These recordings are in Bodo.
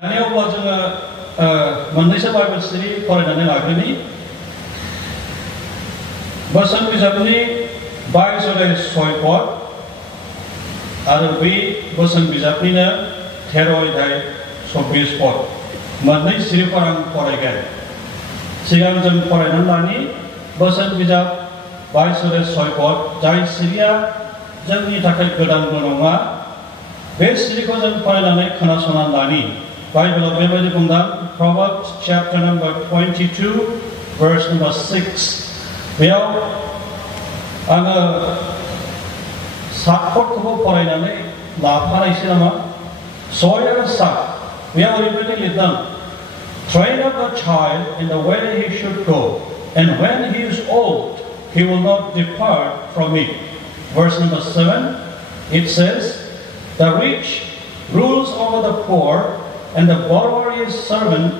दानिया अब्ला जोङो मोननैसो बाइबेल स्टडि फरायनानै लाग्रोनि बोसोन बिजाबनि 22 पद आरो बै बोसोन बिजाबनिनो 13 पद मोननै सिरिफोर आं फरायगोन सिगां जों फरायनानै लानि बोसोन बिजाब 22 पद जाय सिरिया जोंनि थाखाय गोदानबो नङा बे सिरिखौ जों फरायनानै खोनासंनानै लानि बाइबेलाव बेबायदि बुंदों Proverbs chapter number 22 verse number 6 बेयाव आङो सातफोरखौबो फरायनानै लाफानायसै नामा सय आरो सात बेयाव ओरैबायदि लिरदों Train up a child in the way he should go and when he is old he will not depart from it. Verse number 7 it says the rich rules over the poor and the borrower is servant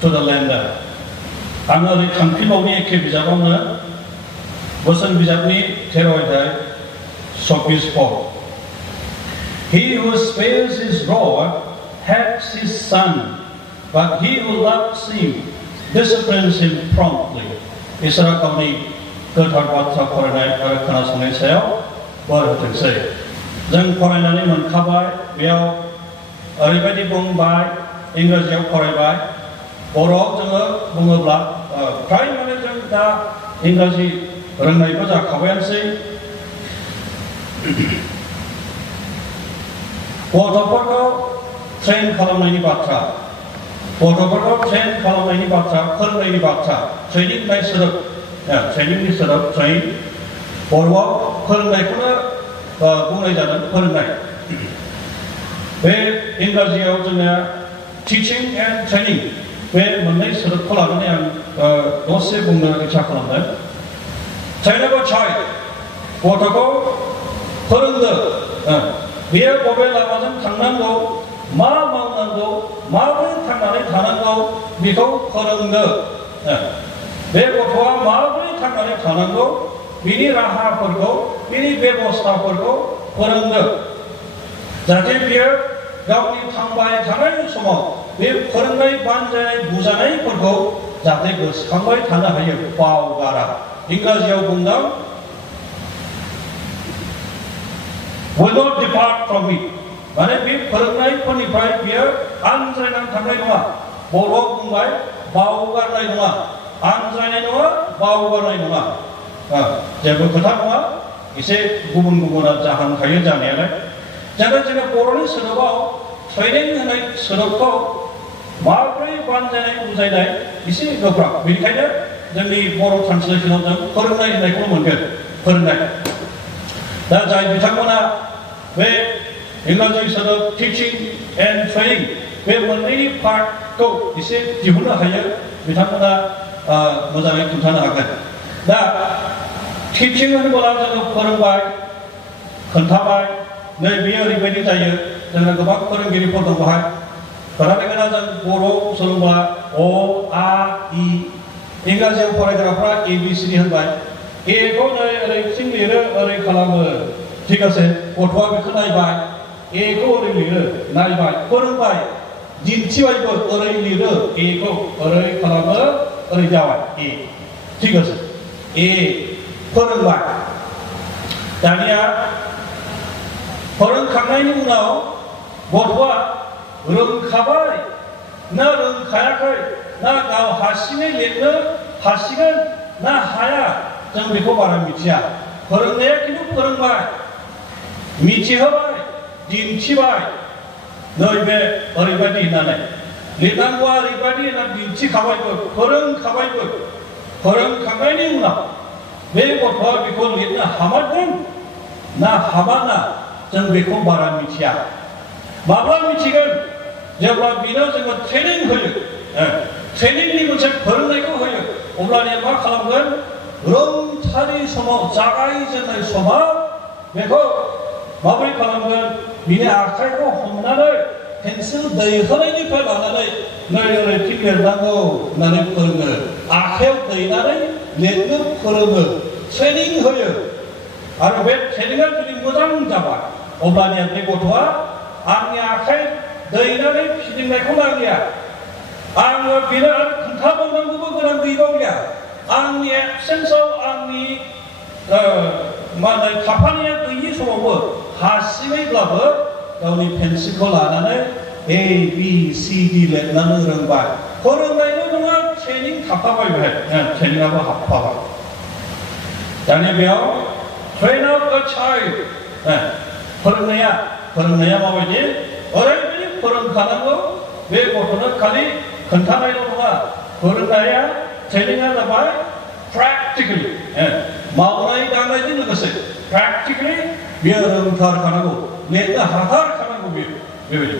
to the lender. आं ओरै थांफिनबावनि एखे बिजाबावनो बोसोन बिजाबनि 13 पद He who spares his rod hates his son, but he who loves him disciplines him promptly. इसोरा गावनि गोथार बाथ्रा फरायनाय आरो खोनासंनायनि सायाव बोर होथोंसै जों फरायनानै मोनखाबाय बेयाव ओरैबायदि बुंबाय इंराजियाव फरायबाय बर'आव जोङो बुङोब्ला फ्राय माने जों दा इंराजि रोंनायबो जाखाबायानोसै गथ'फोरखौ ट्रेन खालामनायनि बाथ्रा गथ'फोरखौ ट्रेन खालामनायनि बाथ्रा फोरोंनायनि बाथ्रा ट्रेनिं होननाय सोदोब ट्रेनिंनि सोदोब ट्रेन बर'आव फोरोंनायखौनो बुंनाय जादों फोरोंनाय बे इंराजियाव जोंना टिचिं एन्ड ट्रेनिं बे मोननै सोदोबखौ लानानै आं दसे बुंनो इच्छा खालामदों ट्रेन अफ अ चाइल्ड गथ'खौ फोरोंदो बेयो बबे लामाजों थांनांगौ मा मावनांगौ माबोरै थांनानै थानांगौ बेखौ फोरोंदो बे गथ'आ माबोरै थांनानै थानांगौ बिनि राहाफोरखौ बिनि बेबस्थाफोरखौ फोरोंदो जाहाथे बियो गावनि थांबाय थानाय समाव बे फोरोंनाय बानजायनाय बुजानायफोरखौ जाहाथे गोसोखांबाय थानो हायो बावगारा इंराजियाव बुंदों will not depart from it माने बे फोरोंनायफोरनिफ्राय बियो आनज्रायनानै थांनाय नङा बर'आव बुंबाय बावगारनाय नङा आनज्रायनाय नङा बावगारनाय नङा जेबो खोथा नङा एसे गुबुन गुबुना जाहांखायो जानायालाय जोङो बर'नि सोदोबाव ट्रेनिं होनाय सोदोबखौ माबोरै बानजायनाय बुजायनाय एसे गोब्राब बेनिखायनो जोंनि बर' ट्रान्सलेसनाव जों फोरोंनाय होननायखौ मोनगोन फोरोंनाय दा जाय बिथांमोना बे इंराजि सोदोब टिचिं एन्ड ट्रेनिं बे मोननैनि पार्टखौ एसे दिहुननो हायो बिथांमोना मोजाङै खोन्थानो हागोन दा टिचिं होनोब्ला जोङो फोरोंबाय खोन्थाबाय नै बेयो ओरैबायदि जायो जोंहा गोबां फोरोंगिरिफोर दं बेवहाय खोनादोंना जों बर' सोलोंबा अ आ इ इंराजियाव फरायग्राफ्रा ABCD होनबाय एखौ नै ओरैथिं लिरो ओरै खालामो ठीक আছে गथ'आ बेखौ नायबाय एखौ ओरै लिरो नायबाय फोरोंबाय दिन्थिबायबो ओरै लिरो एखौ ओरै खालामो ओरै जाबाय ए ठीक আছে ए फोरोंबाय दानिया फोरोंखांनायनि उनाव गथ'आ रोंखाबाय ना रोंखायाखै ना गाव हारसिङै लिरनो हासिगोन ना हाया जों बेखौ बारा मिथिया फोरोंनाया खिन्थु फोरोंबाय मिथिहोबाय दिन्थिबाय नैबे ओरैबायदि होननानै लिरनांगौआ ओरैबायदि होननानै दिन्थिखाबायबो फोरोंखाबायबो फोरोंखांनायनि उनाव बे गथ'आ बेखौ लिरनो हामारगोन ना हामाना जों बेखौ बारा मिथिया माब्ला मिथिगोन जेब्ला बिनो जोङो ट्रेनिं होयो ट्रेनिंनि मोनसे फोरोंनायखौ होयो अब्लानिया मा खालामगोन रोंथारि समाव जागायजेननाय समाव बेखौ माबोरै खालामगोन बिनि आखाइखौ हमनानै पेन्सिल दैहोनायनिफ्राय लानानै नै ओरै थिक लिरनांगौ होननानै फोरोङो आखाइयाव दैनानै लिरनो फोरोङो ट्रेनिं होयो आरो बे ट्रेनिंआ जुदि मोजां जाबाय अब्लानिया बे गथ'आ आंनि आखाइ दैनानै फिदिंनायखौ नांलिया आङो बेनो आरो खोन्थाबावनांगौबो गोनां गैबावलिया आंनि एबसेन्सआव आंनि मा होनो थाफानाया गैयि समावबो हारसिङैब्लाबो गावनि पेन्सिलखौ लानानै A B C D लिरनानै रोंबाय फोरोंनायल' नङा ट्रेनिं थाफाबाय बेहाय ट्रेनिंआबो हाबफाबाय दानिया बेयाव train up a child फोरोंनाया माबायदि ओरैबायदि फोरोंखानांगौ बे गथ'नो खालि खोन्थानायल' नङा फोरोंनाया ट्रेनिंआ जाबाय प्रेक्टिकेलि मावनाय दांनायजों लोगोसे प्रेक्टिकेलि बियो रोंथारखानांगौ लिरनो हाथारखानांगौ बियो बेबायदि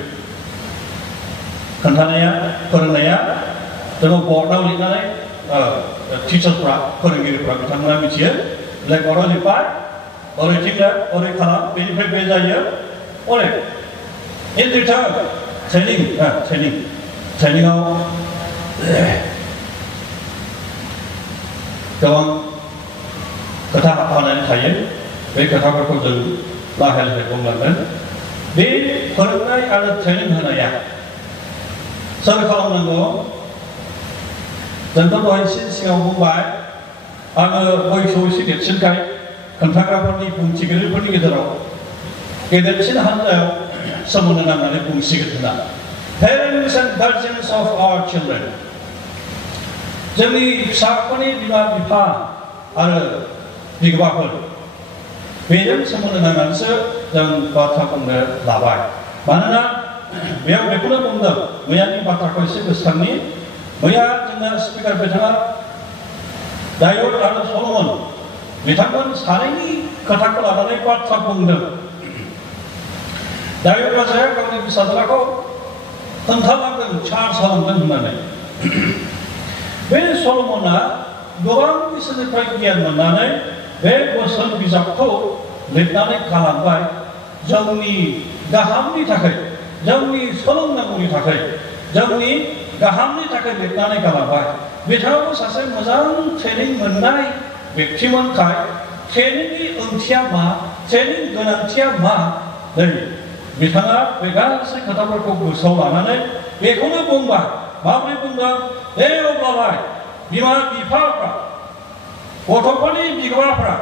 खोन्थानाया फोरोंनाया जोङो बर्डआव लिरनानै टिचार्सफ्रा फोरोंगिरिफ्रा बिथांमोना मिथियो ब्लेकबर्डआव लिरबाय ओरैथिंनो ओरै खालाम बेनिफ्राय बे जायो अनेक इन रिटार्न ट्रेनिंआव गोबां खोथा हाबफानानै थायो बे खोथाफोरखौ जों लाहे लाहे बुंलांगोन बे फोरोंनाय आरो ट्रेनिं होनाया सोर खालामनांगौ जोंथ' दहाय सिगाङाव बुंबाय आङो बैसोआव एसे देरसिनखाय खोन्थाग्राफोरनि बुंथिगिरिफोरनि गेजेराव गेदेरसिन हान्जायाव सोमोन्दो नांनानै बुंसिगोन होनना parents and guardians of our children जोंनि फिसाफोरनि बिमा बिफा आरो बिगोमाफोर बेजों सोमोन्दो नांनानैसो जों बाथ्रा बुंनो लाबाय मानोना बेयाव बेखौनो बुंदों मैयानि बाथ्राखौ एसे गोसोखांनि मैया जोंना स्पिकार बिथाङा दायुद आरो सलमन बिथांमोन सानैनि खोथाखौ लानानै बाथ्रा बुंदों दायुद राजाया गावनि फिसाज्लाखौ खोन्थालांदों चार्ज खालामदों होननानै बे सलमना गोबां बिसोरनिफ्राय गियान मोननानै बे बोसोन बिजाबखौ लिरनानै गालांबाय जोंनि गाहामनि थाखाय जोंनि सोलोंनांगौनि थाखाय जोंनि गाहामनि थाखाय लिरनानै गालांबाय बिथाङाबो सासे मोजां ट्रेनिं मोननाय व्यक्तिमोनखाय ट्रेनिंनि ओंथिया मा ट्रेनिं गोनांथिया मा नै बिथाङा बे गासै खोथाफोरखौ गोसोआव लानानै बेखौनो बुंबाय माबोरै बुंदों दे अब्लालाय बिमा बिफाफ्रा गथ'फोरनि बिगोमाफ्रा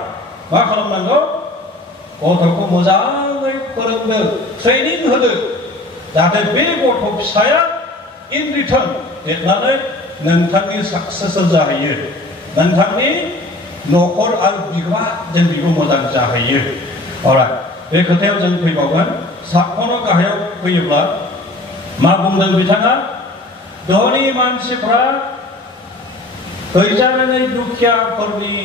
मा खालामनांगौ गथ'खौ मोजाङै फोरोंनो ट्रेनिं होदो जाहाथे बे गथ' फिसाया इन रिटार्न देरनानै नोंथांनि साक्सेसर जाहैयो नोंथांनि न'खर आरो बिगोमा जों बेखौ मोजां जाहैयो अराय बे खोथायाव जों फैबावगोन साखौनो गाहायाव फैयोब्ला मा बुंदों बिथाङा धनी मानसिफ्रा गैजारोङै दुखियाफोरनि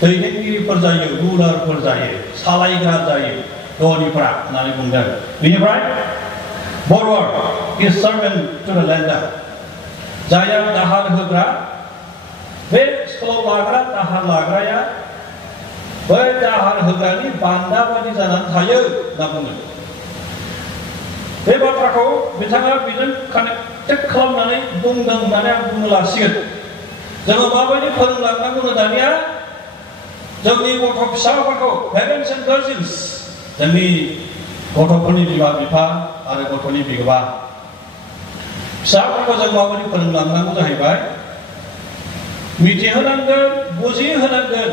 दैदेनगिरिफोर जायो रुलारफोर जायो सालायग्रा जायो धनीफ्रा होननानै बुंदों बेनिफ्राय borrower is servant to the lender जाया दाहार होग्रा बे स्कुलाव लाग्रा दाहार लाग्राया बै दाहार होग्रानि बान्दा बायदि जानानै थायो होनना बुङो बे बाथ्राखौ बिथाङा बेजों कानेक्टेड खालामनानै बुंदों होननानै आं बुंनो लासिगोन जोङो माबायदि फोरोंलांनांगौ दानिया जोंनि गथ' फिसाफोरखौ पेरेन्टस एन्ड गार्जियान्स जोंनि गथ'फोरनि बिमा बिफा आरो गथ'नि बिगोमा फिसाफोरखौ जों माबायदि फोरोंलांनांगौ जाहैबाय मिथिहोनांगोन बुजिहोनांगोन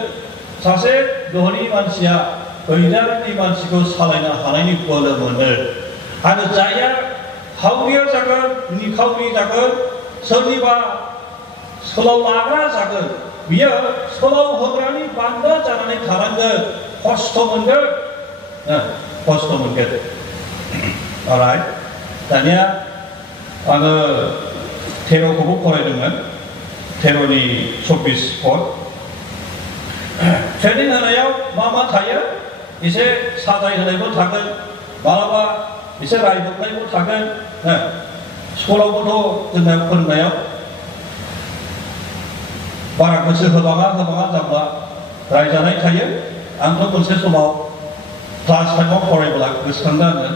सासे धनी मानसिया गैजारोङै मानसिखौ सालायनो हानायनि बोलो मोनो आरो जायहा हावरिया जागोन निखावरि जागोन सोरनिबा सोलाव लाग्रा जागोन बियो सोलाव होग्रानि बान्दा जानानै थानांगोन खस्थ' मोनगोन alright दानिया आङो 13खौबो फरायदोंमोन 13नि 24 पद ट्रेनिं होनायाव मा थायो एसे साजाय होनायबो थागोन मालाबा एसे रायदबनायबो थागोन स्कुलावबोथ' जोंना फोरोंनायाव बारा गोसो होबाङा जाब्ला रायजानाय थायो आंथ' मोनसे समाव क्लास 5आव फरायब्ला गोसोखांदों आङो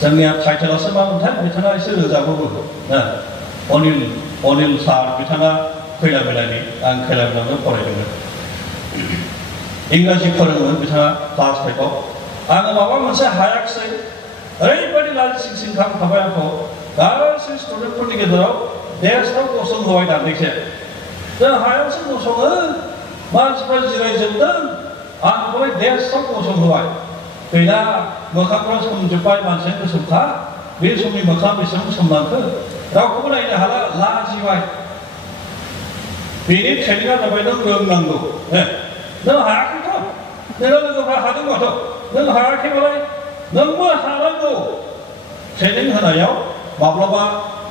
जोंनिया टाइटेलासो मामोनथाय बिथाङा एसे रोजाबोबो अनिल सार बिथाङा खैला बिलानि आं खैला बिलायावनो फरायदोंमोन इंराजि फोरोङोमोन बिथाङा क्लास 5आव आङो माबा मोनसे हायाखिसै ओरैबायदि लाजिसिंसिं खालामखाबाय आंखौ गासै स्टुडेन्टफोरनि गेजेराव डेस्कआव गसंहोबाय दान्दिसे जों हायावसो गसङो मानसिफ्रा जिरायजोबदों आंखौलाय डेस्कआव गसंहोबाय गैला मोखांफ्रा सोमजोब्बाय मानसिया गोसोमखा बे समनि मोखां बेसेबां सोमलांखो रावखौबो नायनो हाला लाजिबाय बेनि ट्रेनिंआ जाबाय नों रोंनांगौ नों हायाखैथ' नोंना लोगोफ्रा हादों माथो नों हायाखैबालाय नोंबो हानांगौ ट्रेनिं होनायाव माब्लाबा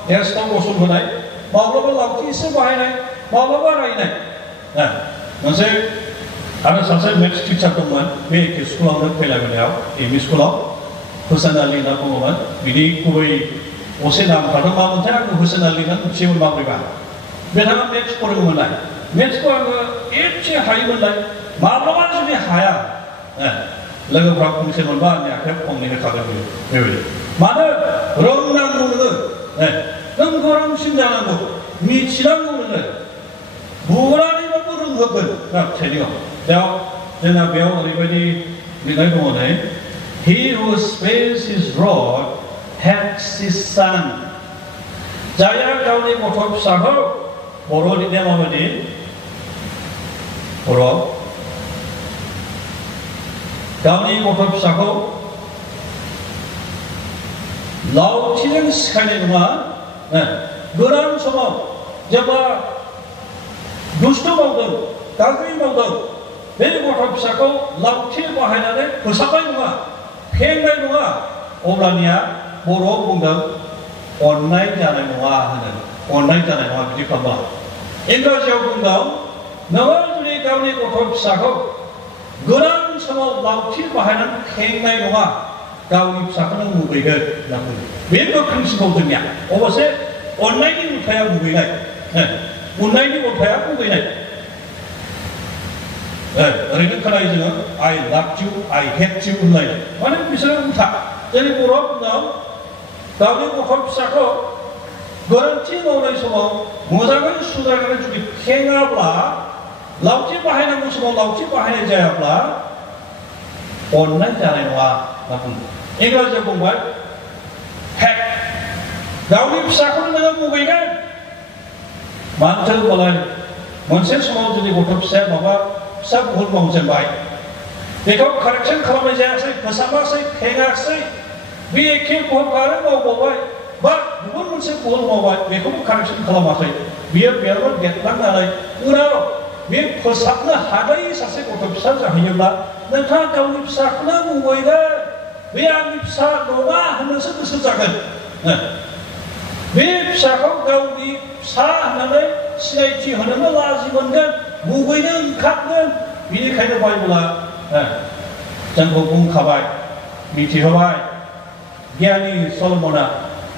डेस्कआव गसंहोनाय माब्लाबा लावथि एसे बाहायनाय माब्लाबा रायनाय मोनसे आरो सासे मेथ्स टिचार दंमोन बे एखे स्कुलावनो फैलायबोनायाव एमइ स्कुलाव हुसेन आली होनना बुङोमोन बिनि गुबै असे नामफ्राथ' मामोनथाय आंखौ हुसेन आली होनना मिथियोमोन माब्रैबा बिथाङा मेथ्स फोरोङोमोनलाय मेथ्सखौ आङो एसे हायोमोनलाय माब्लाबा जुदि हाया लोगोफ्रा फंसे मोनबा आंनि आखाइयाव फंनै होखागोन बेबायदि मानो रोंनांगौ नोङो नों गोरोंसिन जानांगौ मिथिनांगौ नोङो बुनानैबाबो रोंहोगोन ट्रेनिंआव जोंना बेयाव ओरैबायदि लिरनाय दङ नै He who spares his rod helps his son जाया गावनि गथ' फिसाखौ बर' लिरनाया माबायदि बर' गावनि गथ' फिसाखौ लावथिजों सिखायनाय नङा गोदान समाव जेब्ला दुष्ट मावदों गाज्रि मावदों बे गथ' फिसाखौ लावथि बाहायनानै फोसाबनाय नङा फेंनाय नङा अब्लानिया बर'आव बुंदों अननाय जानाय नङा होनो अननाय जानाय नङा बिदि खालामबा इंराजियाव बुंदों नोङो जुदि गावनि गथ' फिसाखौ गोदान समाव लावथि बाहायनानै फेंनाय नङा गावनि फिसाखौ नों मुगैगोन होनना बुङो बे गोख्रोंसिनखौ जोंनिया अबसे अननायनि उल्थाया मुगैनाय अननायनि उल्थाया मुगैनाय ओरैनो खोनायो जोङो I love you I hate you होनलायनाय माने बिसोरो उल्था जोंनि बर'आव बुंदों गावनि गथ' फिसाखौ गोरोन्थि मावनाय समाव मोजाङै सुद्रायनानै जुदि फेङाब्ला लावथि बाहायनांगौ समाव लावथि बाहायनाय जायाब्ला अननाय जानाय नङा होनना बुङो इंराजियाव बुंबाय हेट गावनि फिसाखौनो नोङो मुगैगोन मानोथो होनबालाय मोनसे समाव जुदि गथ' फिसाया माबा फिसा भुल मावजेनबाय बेखौ कारेक्सन खालामनाय जायासै फोसाबासै फेङासै बे एखे भुलखौ आरो मावबावबाय बा गुबुन मोनसे भुल मावबाय बेखौबो कारेक्सन खालामाखै बियो बेयावनो देरलांनानै उनाव बे फोसाबनो हायै सासे गथ' फिसा जाहैयोब्ला नोंथाङा गावनि फिसाखौनो मुगैगोन बे आंनि फिसा नङा होननोसो गोसो जागोन बे फिसाखौ गावनि फिसा होननानै सिनायथि होनोनो लाजि मोनगोन मुगैनो ओंखारगोन बेनिखायनो बाइबेला जोंखौ बुंखाबाय मिथिहोबाय गियानि सलमना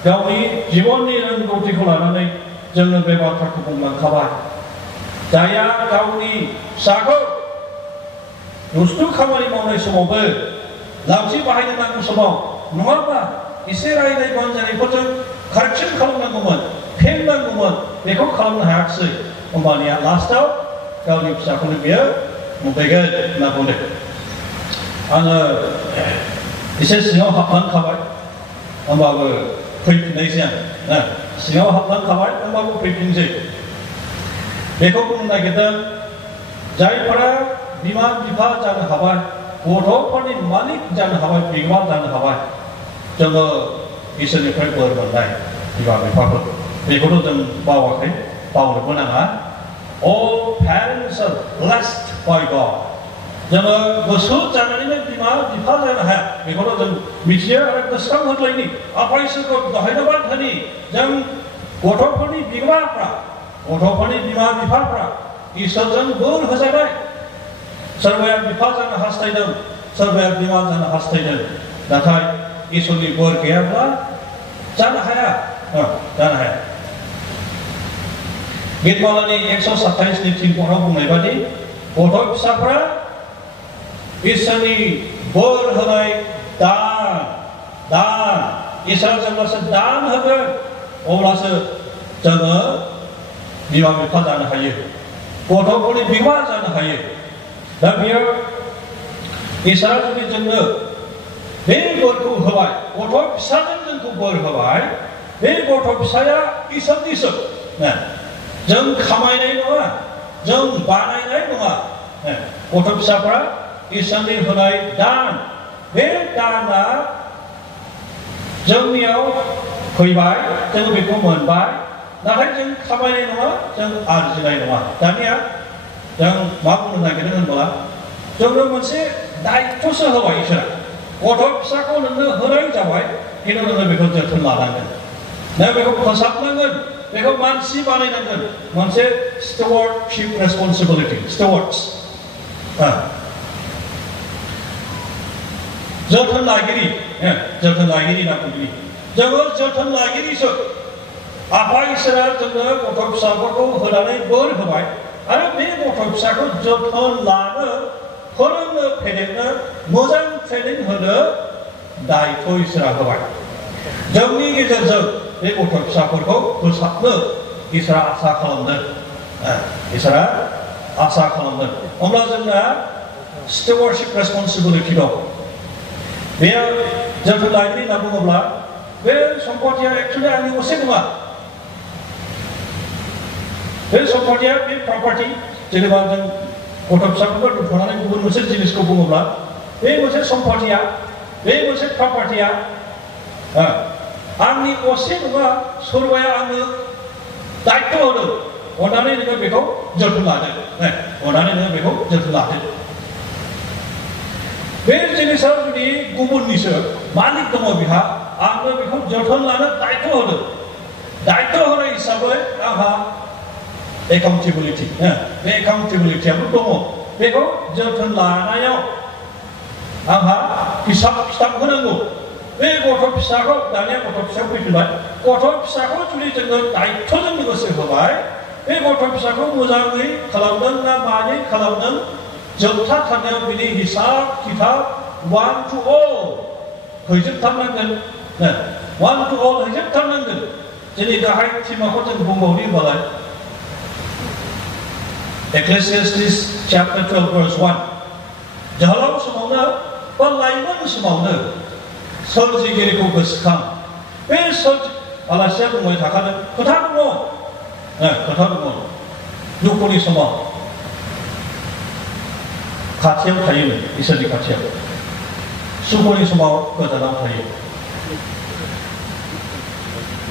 गावनि जिबननि रोंगौथिखौ लानानै जोंनो बे बाथ्राखौ बुंलांखाबाय जाया गावनि फिसाखौ दुस्थु खामानि मावनाय समावबो लावथि बाहायनो नांगौ समाव नङाबा एसे रायनाय बानजायनायफोरजों कारेक्सन खालामनांगौमोन फेंनांगौमोन बेखौ खालामनो हायाखिसै होमबानिया लास्टआव गावनि फिसाखौनो बियो मुगैगोन होनना बुंदों आङो एसे सिङाव हाबलांखाबाय होमबाबो फैफिननायसै आं सिङाव हाबलांखाबाय होमबाबो फैफिनसै बेखौ बुंनो नागिरदों जायफोरा बिमा बिफा जानो हाबाय गथ'फोरनि मालिक जानो हाबाय बिगोमा जानो हाबाय जोङो इसोरनिफ्राय बोर मोननाय बिमा बिफाफोर बेखौथ' जों बावाखै बावनोबो नाङा all parents are blessed by God जोङो गोसो जानानैनो बिमा बिफा जानो हाया बेखौथ' जों मिथियो आरो गोसोखां होलायनि आफा इसोरखौ धन्यबाद होनि जों गथ'फोरनि बिगोमाफ्रा गथ'फोरनि बिमा बिफाफ्रा इसोरजों बोर होजानाय सोरबाया बिफा जानो हास्थायदों सोरबाया बिमा जानो हास्थायदों नाथाय इसोरनि बोर गैयाब्ला जानो हाया जानो हाया गितमालानि 127 नि 3 पदआव बुंनाय बादि गथ' फिसाफ्रा इसोरनि बोर होनाय दान इसोर जेब्लासो दान होगोन अब्लासो जोङो बिमा बिफा जानो हायो गथ'फोरनि बिमा जानो हायो दा बेयो इसोरा जुदि जोंनो बे बोरखौ होबाय गथ' फिसाजों जोंखौ बोर होबाय बे गथ' फिसाया इसोरनिसो जों खामायनाय नङा जों बानायनाय नङा गथ' फिसाफ्रा इसोरनि होनाय दान बे दाना जोंनियाव फैबाय जों बेखौ मोनबाय नाथाय जों खामायनाय नङा जों आरजिनाय नङा दानिया जों मा बुंनो नागिरदों होनब्ला जोंनो मोनसे दायित्वसो होबाय इसोरा गथ' फिसाखौ नोंनो होनाय जाबाय खिन्थु नोङो बेखौ जोथोन लानांगोन नों बेखौ फोसाबनांगोन बेखौ मानसि बानायनांगोन मोनसे स्टुवार्डशिप रेसपन्सिबिलिटि स्टुवार्ड्स जोथोन लागिरि होनना बुंदों जोङो जोथोन लागिरिसो आफा इसोरा जोंनो गथ' फिसाफोरखौ होनानै बोर होबाय आरो बे गथ' फिसाखौ जोथोन लानो फोरोंनो फेदेरनो मोजां ट्रेनिं होनो दायित्व इसोरा होबाय जोंनि गेजेरजों बे गथ' फिसाफोरखौ फोसाबनो इसोरा आसा खालामदों अब्ला जोंना स्टुवार्डशिप रेसपन्सिबिलिटि दं बे जोथोन लागिरि होनना बुङोब्ला बे सम्पथिया एक्चुअलि आंनि असे नङा बे सम्पथिया बे प्रपार्टि जेनेबा जों गथ' फिसाफोरखौ दोनथ'नानै गुबुन मोनसे जिनिसखौ बुङोब्ला बे मोनसे सम्पथिया बे मोनसे प्रपार्टिया आंनि असे नङा सोरबाया आंनो दायित्व होदों अननानै नोङो बेखौ जोथोन लादो बे जिनिसा जुदि गुबुननिसो मालिक दङ बिहा आंनो बेखौ जोथोन लानो दायित्व होदों दायित्व होनाय हिसाबै आंहा एकाउन्टेबिलिटि बे एकाउन्टेबिलिटियाबो दङ बेखौ जोथोन लानायाव आंहा हिसाब खिथाब होनांगौ बे गथ' फिसाखौ दानिया गथ' फिसाखौ फैफिनबाय गथ' फिसाखौ जुदि जोङो दायित्वजों लोगोसे होबाय बे गथ' फिसाखौ मोजाङै खालामदों ना मायै खालामदों जोबथा थानायाव बिनि हिसाब खिथाब 1 to all हैजोबथारनांगोन दिनै गाहाय थिमाखौ जों बुंबावनि होनबालाय Ecclesiastes chapter 12 verse 1 जोहोलाव समावनो बा लाइमोन समावनो सोरजिगिरिखौ गोसोखां बे आलासिया बुंबाय थाखादों खोथा दङ दुखुनि समाव खाथियाव थायोमोन इसोरनि खाथियाव सुखुनि समाव गोजानाव थायो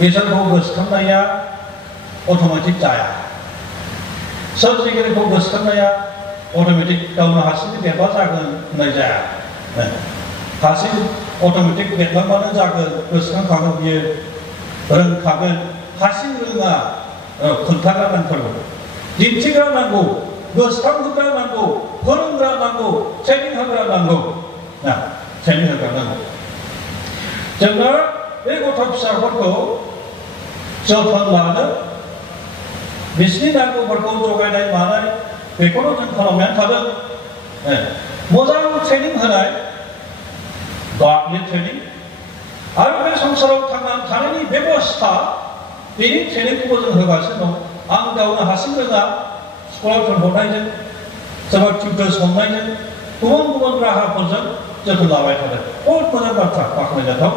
इसोरखौ गोसोखांनाया अट'मेटिक जाया सोरजिगिरिखौ गोसोखांनाया अट'मेटिक गावनो हारसिङै देरबा जागोन होननाय जाया हारसिं अट'मेटिक देरलांबानो जागोन गोसोखांखागोन बियो रोंखागोन हारसिं रोङा खोन्थाग्रा नांथारगौ दिन्थिग्रा नांगौ गोसोखांहोग्रा नांगौ फोरोंग्रा नांगौ ट्रेनिं होग्रा नांगौ जोङो बे गथ' फिसाफोरखौ जोथोन लानो बिसिनि नांगौफोरखौ जगायनाय मानाय बेखौनो जों खालामनानै थादों मोजां ट्रेनिं होनाय गावनि ट्रेनिं आरो बे संसाराव थांनानै थानायनि बेबस्था बेनि ट्रेनिंखौबो जों होगासिनो दं आं गावनो हारसिं रोङा स्कुलाव दोनहरनायजों सोरबा टिउटर्स हमनायजों गुबुन राहाफोरजों जोथोन लाबाय थादों बहुद मोजां बाथ्रा बाख्नायजाथाव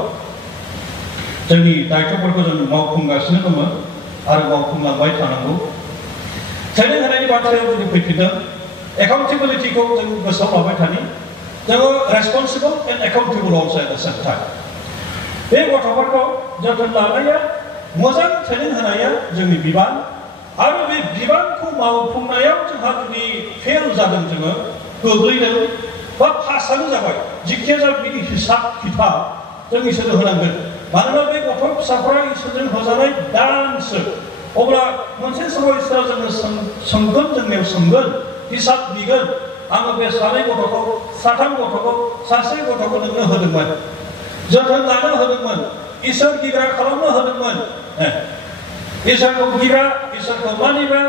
जोंनि दायित्वफोरखौ जों मावफुंगासिनो दङ आरो मावफुंलांबाय थानांगौ ट्रेनिं होनायनि बाथ्रायाव जुदि फैफिनदों एकाउन्टेबिलिटिखौ जों गोसोआव लाबाय थानि जोङो responsible and accountable also at the same time बे गथ'फोरखौ जोथोन लानाया मोजां ट्रेनिं होनाया जोंनि बिबान आरो बे बिबानखौ मावफुंनायाव जोंहा जुदि फेल जादों जोङो गोग्लैदों बा पासआनो जाबाय जिखिया जा बिनि हिसाब खिथाब जों इसोरनो होनांगोन मानोना बे गथ' फिसाफोरा इसोरजों होजानाय दानसो अब्ला मोनसे समाव इसोरा जोङो सोंगोन जोंनियाव सोंगोन हिसाब बिगोन आङो बे सानै गथ'खौ साथाम गथ'खौ सासे गथ'खौ नोंनो होदोंमोन जोथोन लानो होदोंमोन इसोर गिरा खालामनो होदोंमोन इसोरखौ गिरा इसोरखौ मानिग्रा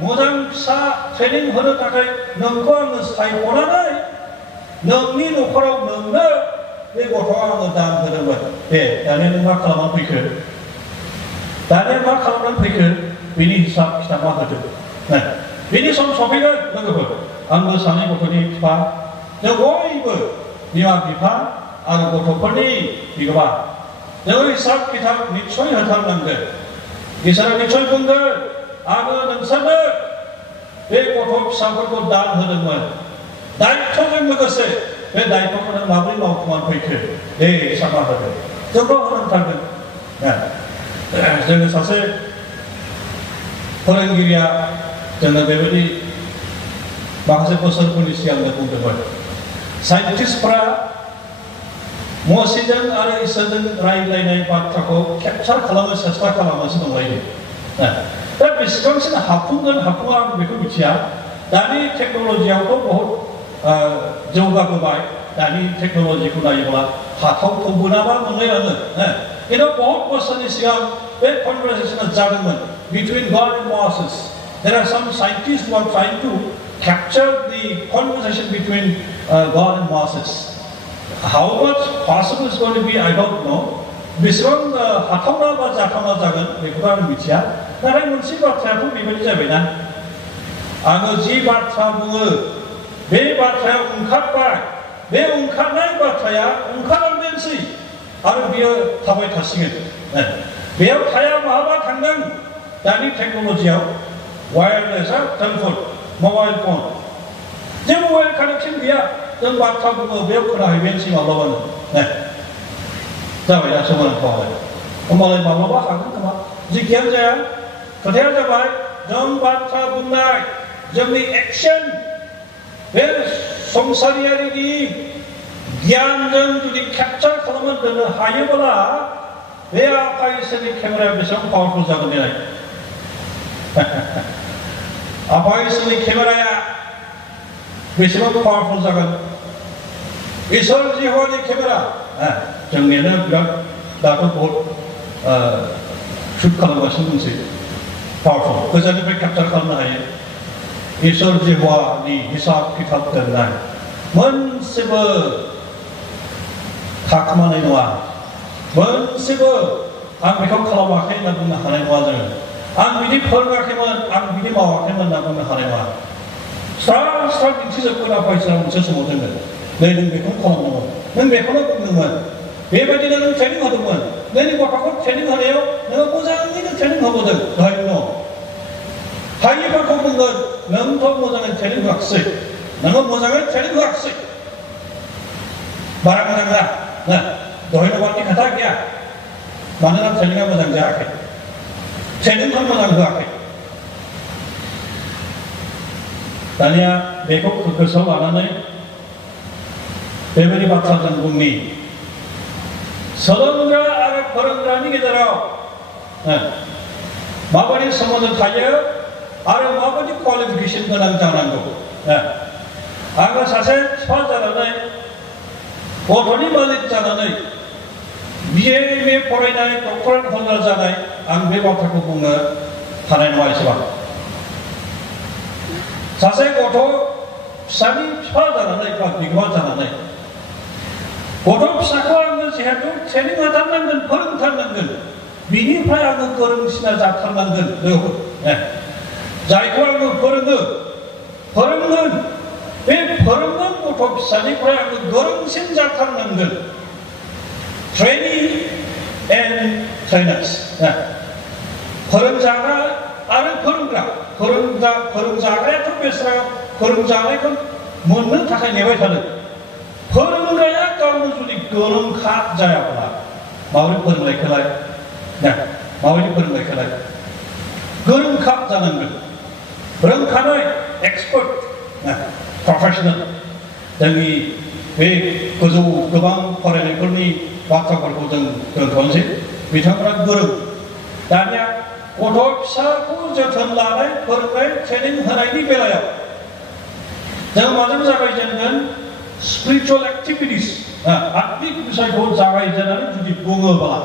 मोजां फिसा ट्रेनिं होनो थाखाय नोंखौ आङो सायख'नानै नोंनि न'खराव नोंनो बे गथ'आ आङो दान होदोंमोन दे दानिया नों मा खालामनानै फैखो बिनि हिसाब खिथाबा होदो बिनि सम सफैगोन लोगोफोर आंबो सानै गथ'नि बिफा जों बयबो बिमा बिफा आरो गथ'फोरनि बिगोमा नोङो हिसाब खिथाब निस्सय होथारनांगोन इसोरा निस्सय बुंगोन आङो नोंसोरनो बे गथ' फिसाफोरखौ दान होदोंमोन दायित्वजों लोगोसे बे दायित्वखौ नों माबोरै मावफुंनानै फैखो दे हिसाबा होदो जोंखौ होनांथारगोन जोङो सासे फोरोंगिरिया जोङो बेबायदि माखासे बोसोरफोरनि सिगांनो बुंदोंमोन साइन्टिस्टफोरा मसीजों आरो इसोरजों रायज्लायनाय बाथ्राखौ केपचार खालामनो सेस्था खालामगासिनो दंलायो दा बेसेबांसिम हाफुंगोन हाफुङा आं बेखौ मिथिया दानि टेक्न'लजियावथ' बहुद जौगाबोबाय दानि टेक्न'लजिखौ नायोब्ला हाथावथावबो नामा मोनलायलाङो खिन्थु बहुत बोसोरनि सिगां बे कनभारसेसना जादोंमोन between God and Moses. There are some scientists who are trying to capture the conversation between God and Moses. How much possible is going to be, I don't know. बेसेबां हाथावना बा जाथावना जागोन बेखौ आं मिथिया नाथाय मोनसे बाथ्रायाथ' बेबायदि जाबायना आङो जि बाथ्रा बुङो बे बाथ्राया ओंखारबाय बे ओंखारनाय बाथ्राया ओंखारलांनोसै आरो बियो थाबाय थासिगोन बेयाव थाया बहाबा थांदों दानि टेक्न'लजियाव वायारलेसआ टेलिफन मबाइल फन जेबो वायार कानेक्सन गैया जों बाथ्रा बुङो बेयाव खोनाहैबायनोसै माब्लाबानो जाबाय दा सोमोनांथावबाय होमबालाय माब्लाबा हागोन खोमा जिखियानो जाया खोथाया जाबाय जों बाथ्रा बुंनाय जोंनि एक्सन बे संसारियारिनि गियानजों जुदि केपचार खालामना दोननो हायोब्ला बे आफा इसोरनि केमेराया बेसेबां पावारफुल जागोन देनाय आफा इसोरनि केमेराया बेसेबां पावारफुल जागोन इसोर जिहवानि केमेरा जोंनियानो बिराद दाथ' बहुत शुट खालामगासिनो दंसै पावारफुल गोजाननिफ्राय केपचार खालामनो हायो इसोर जिहवानि हिसाब खिथाब दोननाय मोनसेबो थाखोमानाय नङा मोनसेबो आं बेखौ खालामाखै होनना बुंनो हानाय नङा जोङो आं बिदि फोरोङाखैमोन आं बिदि मावाखैमोन होनना बुंनो हानाय नङा स्रां स्रां दिन्थिजोबगोन आफा इसोरा मोनसे समाव जोंनो नै नों बेखौनो खालामदोंमोन नों बेखौनो बुंदोंमोन बेबायदिनो नों ट्रेनिं होदोंमोन नोंनि गथ'खौ ट्रेनिं होनायाव नोङो मोजाङैनो ट्रेनिं होबोदों धन्य हायिफोरखौ बुंगोन नोंथ' मोजाङै ट्रेनिं होआखिसै नोङो मोजाङै ट्रेनिं होआखिसै बारा मोजां नङा धन्यबादनि खोथा गैया मानोना ट्रेनिंआ मोजां जायाखै ट्रेनिंखौ मोजां होआखै दानिया बेखौ गोसोआव लानानै बेबायदि बाथ्रा जों बुंनि सोलोंग्रा आरो फोरोंग्रानि गेजेराव माबायदि सोमोन्दो थायो आरो माबायदि क्वालिफिकेसन गोनां जानांगौ आङो सासे बिफा जानानै गथ'नि मालिक जानानै बिए एम ए फरायनाय डक्टरेट हल्डार जानाय आं बे बाथ्राखौ बुंनो हानाय नङा एसेबां सासे गथ' फिसानि बिफा जानानै बा बिगोमा जानानै गथ' फिसाखौ आङो जिहेतु ट्रेनिं होथारनांगोन फोरोंथारनांगोन बिनिफ्राय आङो गोरोंसिना जाथारनांगोन जायखौ आङो फोरोंगोन बे फोरोंगोन गथ' फिसानिफ्राय आङो गोरोंसिन जाथारनांगोन ट्रेनिं एन्ड ट्रेनार्स फोरोंजाग्रा आरो फोरोंग्रा फोरोंजाग्रायाथ' बेस्रा फोरोंजानायखौ मोननो थाखाय नेबाय थादों फोरोंग्राया गावनो जुदि गोरोंखा जायाब्ला माबोरै फोरोंनायखौलाय माबायदि फोरोंनायखौलाय गोरोंखा जानांगोन रोंखानाय एक्सपार्ट प्रफेसनेल जोंनि बे गोजौ गोबां फरायनायफोरनि बाथ्राफोरखौ जों दोनथ'नोसै बिथांमोना गोरों दानिया गथ' फिसाखौ जोथोन लानाय फोरोंनाय ट्रेनिं होनायनि बेलायाव जों माजों जागायजेनगोन स्पिरिचुअल एक्टिभिटिस आत्मिक बिषयखौ जागायजेननानै जुदि बुङोब्ला